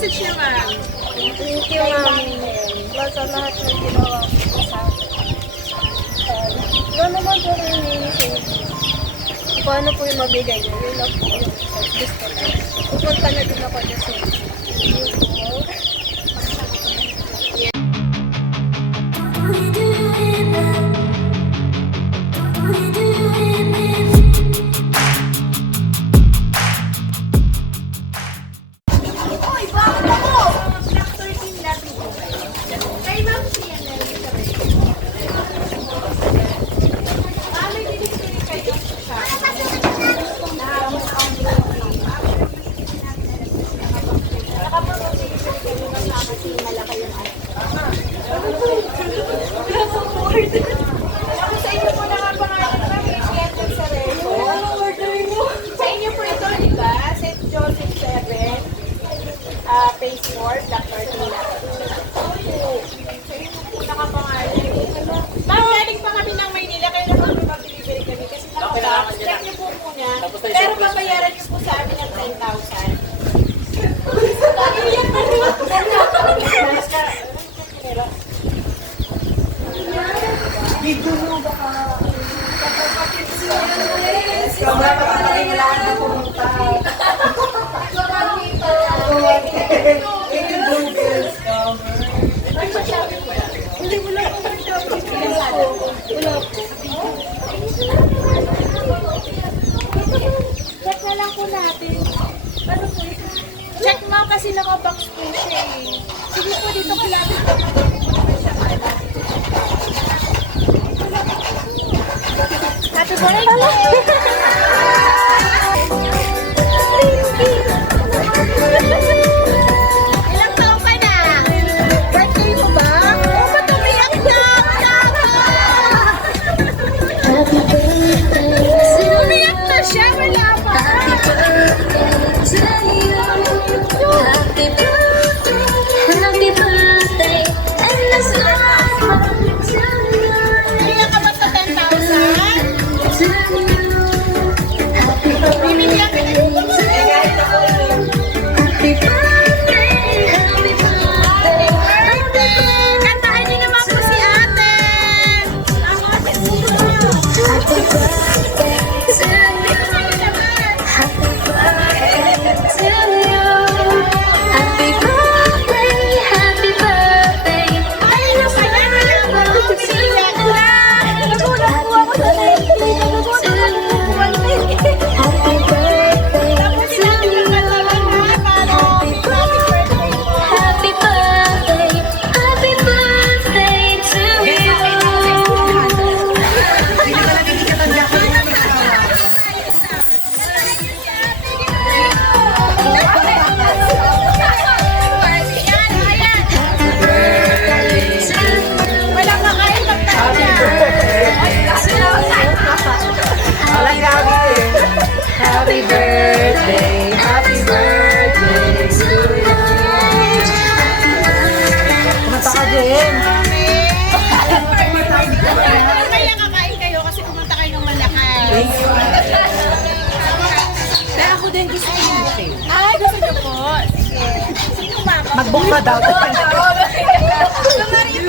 message niya, ma'am? Thank you, ma'am. Sa lahat ng ginawa mo sa akin. Ano naman po yung hinihingi kung paano po yung mabigay niyo? Yun lang po yung gusto ko. Pupunta na din ako dyan sa inyo. Phase 4, Dr. Tina. So, yun yung pinakapangalan. Ma'am, galing pa kami ng Maynila, kaya naman mag-delivery kami kasi nakabox. Check niyo po muna. Pero babayaran niyo po sa amin ng 10,000. Dito mo baka... Sobra pa pala yung lahat na pumunta. Hindi, wala po. Wala po. Check na lang po natin. Ano po ito? Check mo kasi nakabox po siya eh. Sige po dito kalapit po. Happy birthday! Ilang taon ka na? Birthday mo ba? Oo, ba't umiyak ka? Umiyak na siya, wala pa. Kaya ka ba sa 10,000? Bibili ka na dito. Kantahan niyo naman po si ate. Happy birthday, happy birthday to you. Kumanta ka din. Kaya kakain kayo kasi kumunta kayo ng Malakay. Kaya ako din gusto ko yung Ay, gusto niyo po? Sige. Sino mama? mag-book ka daw. Alam niyo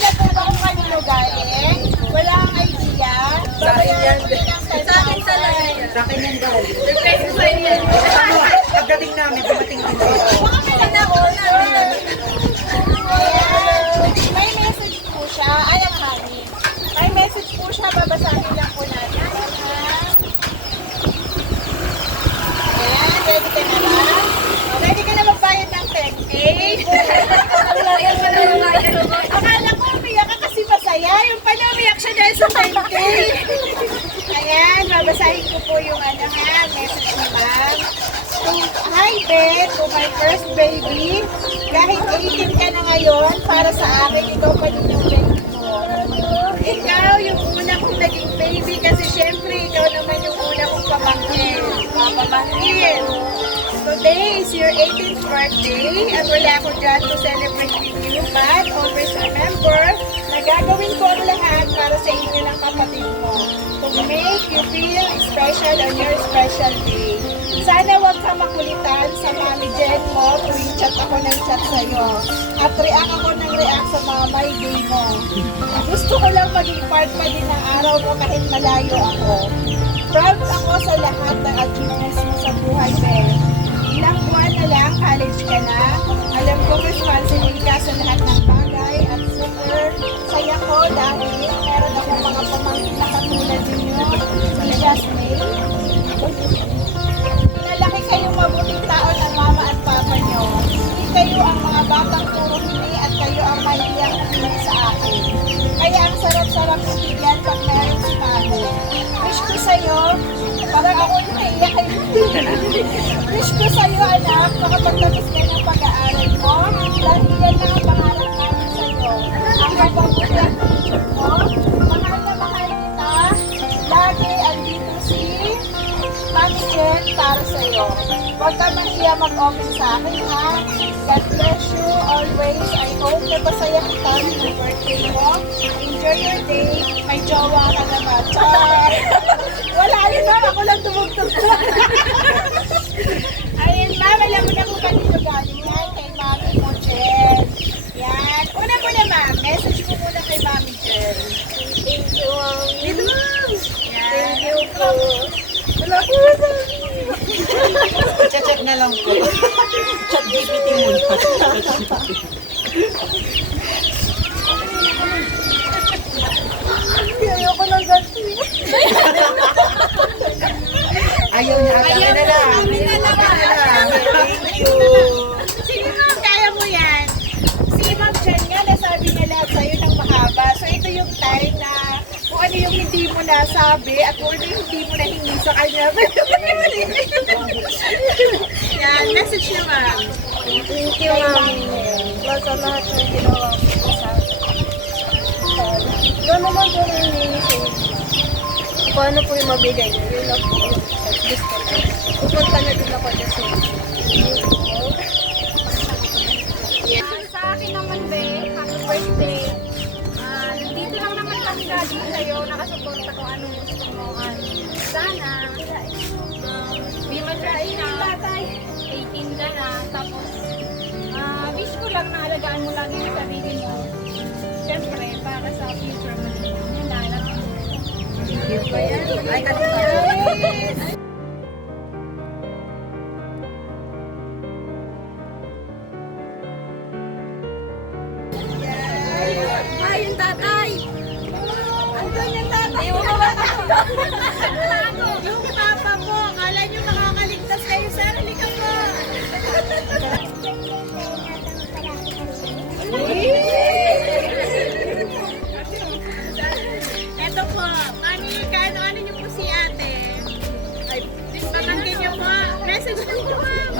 na po ba kung kanino galing? Wala kang idea? Babayaran ko ng 10,000. Sa akin talaga yan. Sa akin yung galing. Surprise ko sa'yo yan. Pagdating namin, dumating din. Baka may nanauna. May message po siya. Ay, ang honey. May message po siya. Babasahin lang po natin. Ayan, ready ka na ba? Ready ka na magbayad ng 10K? Akala ko umiyak ka kasi masaya. Yung pala umiyak siya dahil sa 10K. Ayan, babasahin ko po yung message ni ma'am. Hi, Ben, to my first baby. Kahit 18 ka na ngayon, para sa akin, ikaw pa din yung baby mo. Ikaw yung una kong naging baby kasi syempre ikaw naman yung una kong pamangkin. Papamangkin. Today is your 18th birthday at wala ako dyan to celebrate with you. But always remember na gagawin ko ang lahat para sa inyo ng kapatid mo to make you feel special on your special day. Sana wag ka makulitan sa Mami Jen mo tuwing chat ako ng chat sa'yo. At react ako ng react sa mga my day mo. Gusto ko lang maging part pa din ng araw mo kahit malayo ako. Proud ako sa lahat ng achievements mo sa buhay, Ben. Ilang buwan na lang, college ka na. Alam ko responsible ka sa lahat ng bagay at super saya ko dahil meron akong mga pamangkin na katulad ninyo, ni Jasmine. Pinalaki kayong mabuting tao ng mama at papa nyo. Hindi kayo ang mga batang puro hindi at kayo ang mahiyang hindi sa akin. Kaya ang sarap-sarap ibigyan pag meron si mami. Wish ko sa'yo, parang ako yung naiyak kayo. Wish ko sa'yo, anak, makapagtapos ka ng pag-aaral mo. Dahil yan lang ang pangarap namin sa'yo. Ang mapabuti ang future mo. Mahal na mahal kita. Lagi andito si Mami Jen para sa'yo. Huwag ka mahiya mag-open sa akin, ha? God bless you always. I hope na masaya kita ng birthday mo. Enjoy your day. May jowa ka naman. Char! Wala yun, ma'am. Ako lang tumugtog. Ayun, ma'am. Alam mo na kung kanino galing yan. Kay Mami mo, Jen. Yan. Una muna, ma'am. Message ko muna kay Mami Jen. Thank you, Mami. Dito, ma'am. Yan. Thank you po. Wala po. Check na lang po. Chat GPT muna. Ayoko ng ganti. Ayaw niya. Ayaw na lang. Amin na lang. Thank you. Sige, ma'am. Kaya mo yan. Si Ma'am Jen nga, nasabi niya lahat sa'yo ng mahaba. So, ito yung time na kung ano yung hindi mo nasabi at kung ano yung hindi mo nahingi sa kanya. Yan, message niya, ma'am. Thank you, Mami. Sa lahat ng ginawa mo sa akin. Gano'n naman po yung hinihingi sa inyo. Kung ano po yung mabigay niyo, yun lang po yung gusto ko. Pupunta na din ako dyan sa inyo. Sa akin naman, Be, happy birthday. Nandito lang naman kami lagi sa'yo, nakasuporta kung anong gusto mo. Sana, di matry na, 18 ka na, tapos, wish ko lang na alagaan mo lagi yung sarili mo. Siyempre, para sa future mo din. Yan lang. Ay, kalimutan. Ay, yung tatay! Andun yung tatay. Yung papa mo. Akala nyo makakaligtas kayo. Sarili ka po. Eto po. Ano nyo po si ate? Ay, pamangkin nyo po. Message nyo po, ma'am.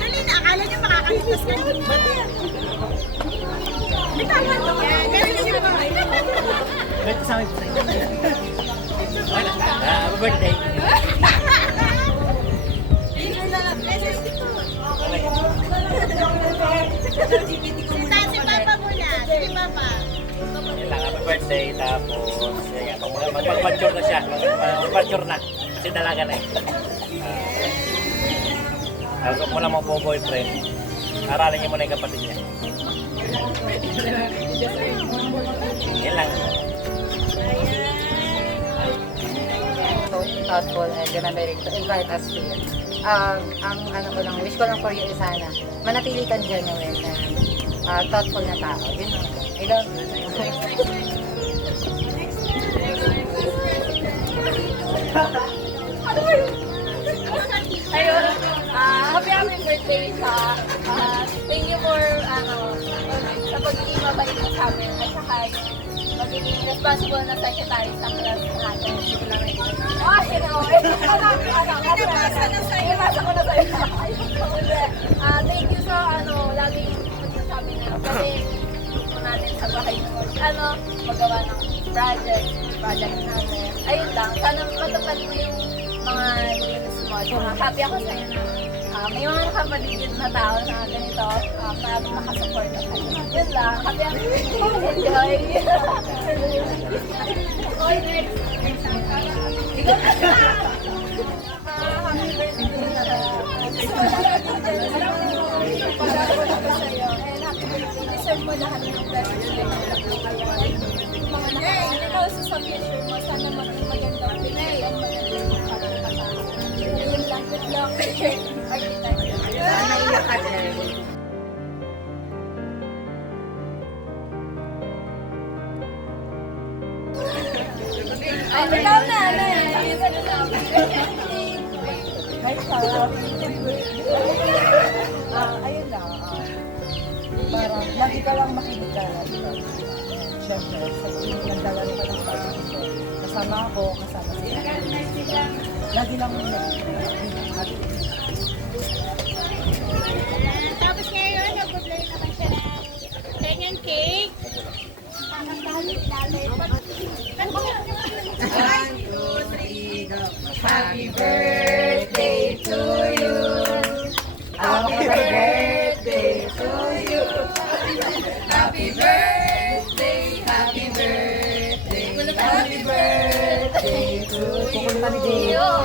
Kanina, akala nyo makakaligtas kayo. May tama to. Yan, message nyo po. Birthday sa amin po sa inyo. Happy birthday. Si Papa muna. Sige, Papa. Yan lang, happy birthday. Tapos, yan, mag-mature na siya. Mag-mature na. Kasi dalaga na eh. Huwag mo lang mga boyfriend. Aralin niyo muna yung kapatid niya. Yan lang. Thoughtful and remembering to invite us here. Ang ano ko lang, wish ko lang for you is sana manatili kang genuine and thoughtful na tao. Yun lang. I love you. Ayun, happy birthday sa thank you for sa pagiging mabait mo sa amin at saka yung magiging responsible na secretary sa class natin. Oh, you know, nabasa na sa'yo. Nabasa ko na sa'yo. Thank you sa laging magsasabi na kasi gusto natin sa bahay magawa ng project natin. Ayun lang, sana matupad mo yung mga dreams mo. Happy ako sa'yo na may mga nakapaligid na tao na ganito, maraming nakasupport na kayo. Yun lang. Happy enjoy. Okay, next. Happy birthday na deserve mo lahat ng blessings na mga nakakita. Ikaw sa future mo, sana maging magandang Pinay at magandang makakita. Yun lang, good luck. Naiyak ka din. Ay, ikaw na, Hi, Sarah. Ayun na. Parang lagi ka lang makinig ka na. Siyempre, sa nagdala ka ng pag-ibig. Kasama ako, kasama sila. Lagi lang at Tapos ngayon, nag-play naman siya ng ganyan cake. Tamang-tahan ni Tatay. Happy birthday to you. Happy birthday to you. Happy birthday, happy birthday, happy birthday to you.